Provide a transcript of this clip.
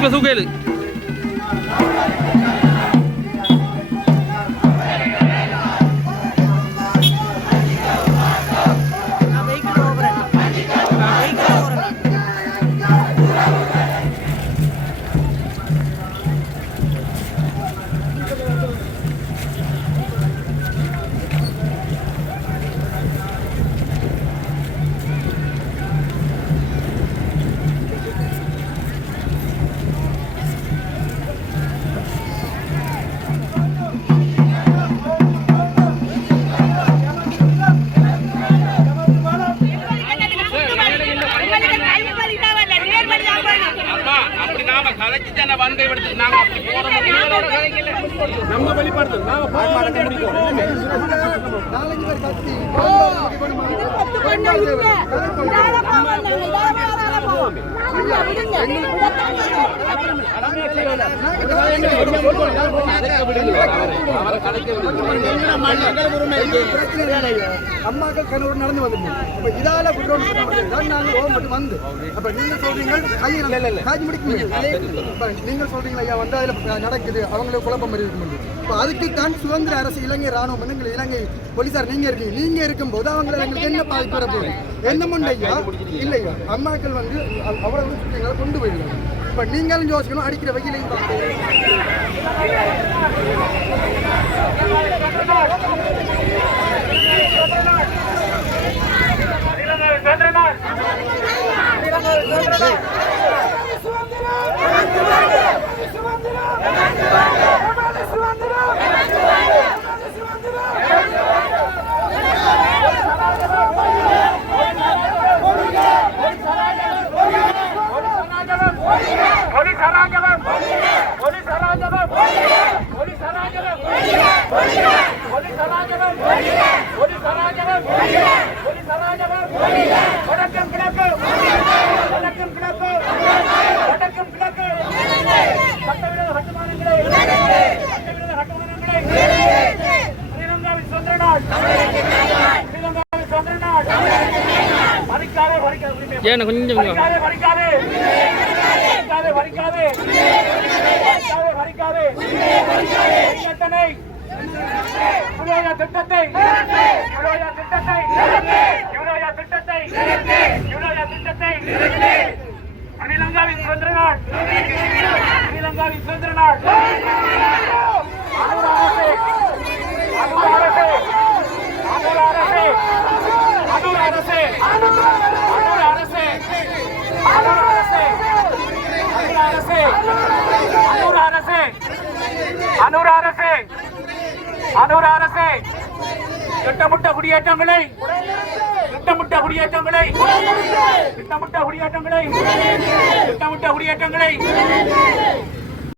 இதுக்குள்ள தூக்கேலு நம்ம வெளிப்படுத்து அம்மாக்கள் கனவு நடந்து வந்து இதால வந்து அப்ப நீங்க சொல்றீங்க காய்ச்சி முடிக்க நீங்க சொல்றீங்களா ஐயா வந்து அதுல நடக்குது அவங்களுக்கு குழப்பம் இருக்கு. இப்போ அதுக்கு தான் சுதந்திர அரசு இலங்கை ராணுவம் எங்கள் இலங்கை போலீசார் நீங்க இருக்கும்போது அவங்களை எங்களுக்கு என்ன பாதிப்பு வர போகுது என்ன மண்டையா இல்லையா அம்மாக்கள் வந்து அவ்வளவு கொண்டு போயிடுவாங்க. இப்போ நீங்களும் யோசிக்கணும் அடிக்கிற வகையிலையும் ஏன் கொஞ்சம் அனிலங்காவின் சுதந்திர நாள் அனிலங்காவின் சுதந்திர நாள் திட்டமிட்ட குடியேற்றங்களை